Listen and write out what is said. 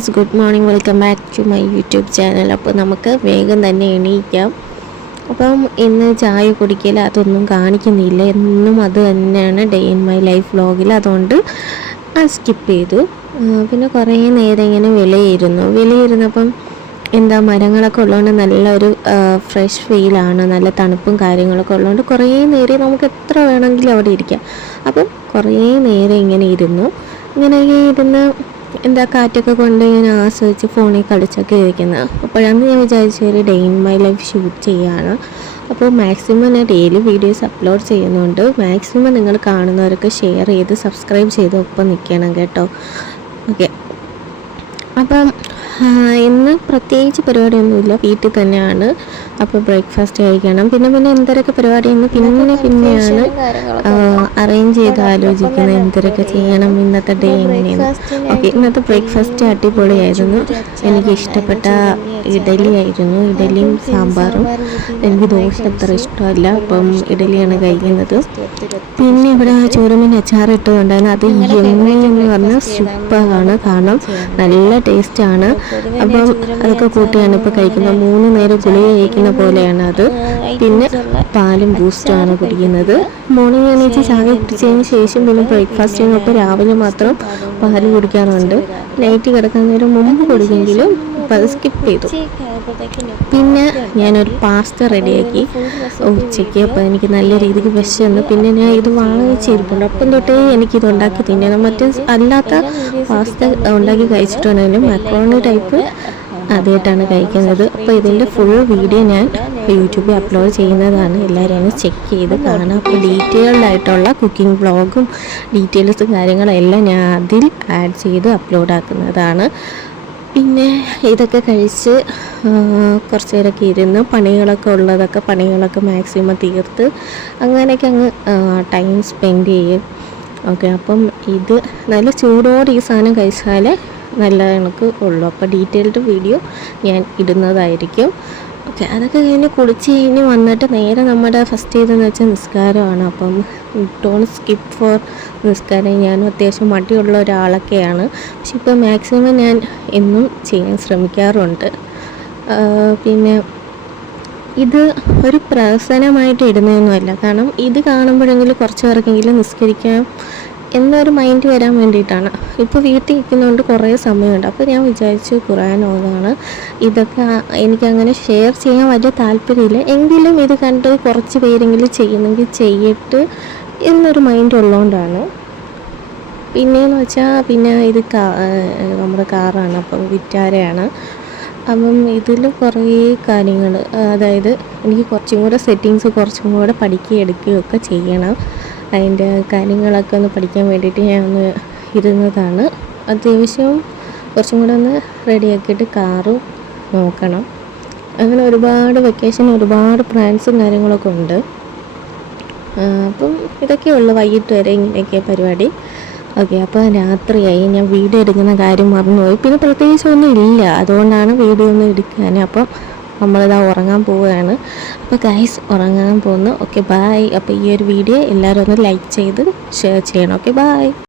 Guys, good morning. Welcome back to my YouTube channel. അപ്പോൾ നമുക്ക് വേഗം തന്നെ എണീക്കാം. അപ്പം ഇന്ന് ചായ കുടിക്കൽ അതൊന്നും കാണിക്കുന്നില്ല, എന്നും അത് തന്നെയാണ് ഡേ ഇൻ മൈ ലൈഫ് വ്ലോഗിൽ. അതുകൊണ്ട് സ്കിപ്പ് ചെയ്തു. പിന്നെ കുറേ നേരം ഇങ്ങനെ വിലയിരുന്നപ്പം എന്താ മരങ്ങളൊക്കെ ഉള്ളതുകൊണ്ട് നല്ലൊരു ഫ്രഷ് ഫീലാണ്, നല്ല തണുപ്പും കാര്യങ്ങളൊക്കെ ഉള്ളതുകൊണ്ട് കുറേ നേരം നമുക്ക് എത്ര വേണമെങ്കിലും അവിടെ ഇരിക്കാം. അപ്പം കുറേ നേരം ഇങ്ങനെ ഇരുന്ന് എന്താ കാറ്റൊക്കെ കൊണ്ട് ഇങ്ങനെ ആസ്വദിച്ച് ഫോണിൽ കളിച്ചൊക്കെ ഇരിക്കുന്നത്. അപ്പോഴാണ് ഞാൻ വിചാരിച്ചു ഒരു day in my life shoot ചെയ്യുകയാണ്. അപ്പോൾ മാക്സിമം ഞാൻ ഡെയിലി വീഡിയോസ് അപ്ലോഡ് ചെയ്യുന്നുണ്ട്. മാക്സിമം നിങ്ങൾ കാണുന്നവരൊക്കെ ഷെയർ ചെയ്ത് സബ്സ്ക്രൈബ് ചെയ്ത് ഒപ്പം നിൽക്കണം കേട്ടോ. ഓക്കെ, അപ്പം ഇന്ന് പ്രത്യേകിച്ച് പരിപാടിയൊന്നുമില്ല, വീട്ടിൽ തന്നെയാണ്. അപ്പോൾ ബ്രേക്ക്ഫാസ്റ്റ് കഴിക്കണം. പിന്നെ എന്തൊക്കെ പരിപാടി ഇന്ന് പിന്നെയാണ് അറേഞ്ച് ചെയ്ത് ആലോചിക്കുന്നത് എന്തൊക്കെ ചെയ്യണം ഇന്നത്തെ ഡേ എങ്ങനെയാണ്. ഓക്കെ, ഇന്നത്തെ ബ്രേക്ക്ഫാസ്റ്റ് അടിപൊളിയായിരുന്നു. എനിക്ക് ഇഷ്ടപ്പെട്ട ഇഡലിയും സാമ്പാറും. എനിക്ക് ദോശ അത്ര ഇഷ്ടമല്ല, അപ്പം ഇഡലിയാണ് കഴിക്കുന്നത്. പിന്നെ ഇവിടെ ചോറുമീൻ അച്ചാറിട്ടതുണ്ടായിരുന്നു. അത് എന്ന് പറഞ്ഞാൽ സൂപ്പറാണ്, കാരണം നല്ല ടേസ്റ്റാണ്. അപ്പം അതൊക്കെ കൂട്ടിയാണ് ഇപ്പോൾ കഴിക്കുന്നത്. 3 നേരം ഗുളിക കഴിക്കുന്ന പോലെയാണ് അത്. പിന്നെ പാലും ബൂസ്റ്റുമാണ് കുടിക്കുന്നത്. മോർണിംഗ് എണീച്ച് ചായ കുടിച്ചതിന് ശേഷം പിന്നെ ബ്രേക്ക്ഫാസ്റ്റിനൊക്കെ രാവിലെ മാത്രം പാല് കുടിക്കാറുണ്ട്. നൈറ്റ് കിടക്കാൻ നേരം മുമ്പ് കുടിക്കെങ്കിലും അപ്പോൾ അത് സ്കിപ്പ് ചെയ്തു. പിന്നെ ഞാനൊരു പാസ്ത റെഡിയാക്കി ഉച്ചയ്ക്ക്. അപ്പോൾ എനിക്ക് നല്ല രീതിക്ക് വിശന്നു. പിന്നെ ഞാൻ ഇത് വാങ്ങിച്ചിരിപ്പുണ്ട്. അപ്പം തൊട്ടേ എനിക്കിത് ഉണ്ടാക്കി തിന്നണം. അല്ലാത്ത പാസ്ത ഉണ്ടാക്കി കഴിച്ചിട്ടുണ്ടെങ്കിലും മക്രോണി ടൈപ്പ് ആദ്യമായിട്ടാണ് കഴിക്കുന്നത്. അപ്പോൾ ഇതിൻ്റെ ഫുൾ വീഡിയോ ഞാൻ യൂട്യൂബിൽ അപ്ലോഡ് ചെയ്യുന്നതാണ്. എല്ലാവരും ഒന്ന് ചെക്ക് ചെയ്ത് കാണാം. അപ്പോൾ ഡീറ്റെയിൽഡ് ആയിട്ടുള്ള കുക്കിംഗ് വ്ളോഗും ഡീറ്റെയിൽസും കാര്യങ്ങളെല്ലാം ഞാൻ അതിൽ ആഡ് ചെയ്ത് അപ്ലോഡ് ആക്കുന്നതാണ്. പിന്നെ ഇതൊക്കെ കഴിച്ച് കുറച്ച് നേരമൊക്കെ ഇരുന്ന് പണികളൊക്കെ മാക്സിമം തീർത്ത് അങ്ങനെയൊക്കെ അങ്ങ് ടൈം സ്പെൻഡ് ചെയ്യും. ഓക്കെ, അപ്പം ഇത് നല്ല ചൂടോടെ ഈ സാധനം കഴിച്ചാൽ നല്ല കണക്ക് ഉള്ളൂ. അപ്പോൾ ഡീറ്റെയിൽഡ് വീഡിയോ ഞാൻ ഇടുന്നതായിരിക്കും. ഓക്കെ, അതൊക്കെ കുളിച്ച് വന്നിട്ട് നേരെ നമ്മുടെ ഫസ്റ്റ് ചെയ്തെന്ന് വെച്ചാൽ നിസ്കാരമാണ്. അപ്പം ഡോണ്ട് സ്കിപ്പ് ഫോർ നിസ്കാരം. ഞാനും അത്യാവശ്യം മടിയുള്ള ഒരാളൊക്കെയാണ്, പക്ഷെ ഇപ്പോൾ മാക്സിമം ഞാൻ എന്നും ചെയ്യാൻ ശ്രമിക്കാറുണ്ട്. പിന്നെ ഇത് ഒരു പ്രസനമായിട്ട് ഇടുന്നതൊന്നുമല്ല, കാരണം ഇത് കാണുമ്പോഴെങ്കിലും കുറച്ച് പേർക്കെങ്കിലും നിസ്കരിക്കാം എന്നൊരു മൈൻഡ് വരാൻ വേണ്ടിയിട്ടാണ്. ഇപ്പോൾ വീട്ടിൽ ഇരിക്കുന്നതുകൊണ്ട് കുറേ സമയമുണ്ട്. അപ്പോൾ ഞാൻ വിചാരിച്ചു ഖുർആൻ ഓതാണ്. ഇതൊക്കെ എനിക്കങ്ങനെ ഷെയർ ചെയ്യാൻ വലിയ താല്പര്യമില്ല, എങ്കിലും ഇത് കണ്ട് കുറച്ച് പേരെങ്കിലും ചെയ്യുന്നെങ്കിൽ ചെയ്യട്ട് എന്നൊരു മൈൻഡ് ഉള്ളതുകൊണ്ടാണ്. പിന്നെയെന്ന് വെച്ചാൽ ഇത് നമ്മുടെ കാറാണ്, അപ്പം വിറ്റാരയാണ്. അപ്പം ഇതിൽ കുറേ കാര്യങ്ങൾ, അതായത് എനിക്ക് കുറച്ചും കൂടെ സെറ്റിങ്സ് കുറച്ചും കൂടെ എടുക്കുകയൊക്കെ ചെയ്യണം. അതിൻ്റെ കാര്യങ്ങളൊക്കെ ഒന്ന് പഠിക്കാൻ വേണ്ടിയിട്ട് ഞാൻ ഒന്ന് ഇരുന്നതാണ്. അത്യാവശ്യം കുറച്ചും കൂടെ ഒന്ന് റെഡിയാക്കിയിട്ട് കാറും നോക്കണം. അങ്ങനെ ഒരുപാട് പ്ലാൻസും കാര്യങ്ങളൊക്കെ ഉണ്ട്. അപ്പം ഇതൊക്കെയുള്ളൂ, വൈകിട്ട് വരെ ഇങ്ങനെയൊക്കെ പരിപാടി. ഓക്കെ, അപ്പോൾ രാത്രിയായി. ഞാൻ വീഡിയോ എടുക്കുന്ന കാര്യം മറന്നുപോയി. പിന്നെ പ്രത്യേകിച്ചൊന്നും ഇല്ല, അതുകൊണ്ടാണ് വീഡിയോ ഒന്നും എടുക്കാൻ. അപ്പം നമ്മളിതാ ഉറങ്ങാൻ പോവുകയാണ്. അപ്പോൾ ഗൈസ്, ഉറങ്ങാൻ പോകുന്നു. Okay, bye. അപ്പോൾ ഈ ഒരു വീഡിയോ എല്ലാവരും ഒന്ന് ലൈക്ക് ചെയ്ത് ഷെയർ ചെയ്യണം. Okay, bye.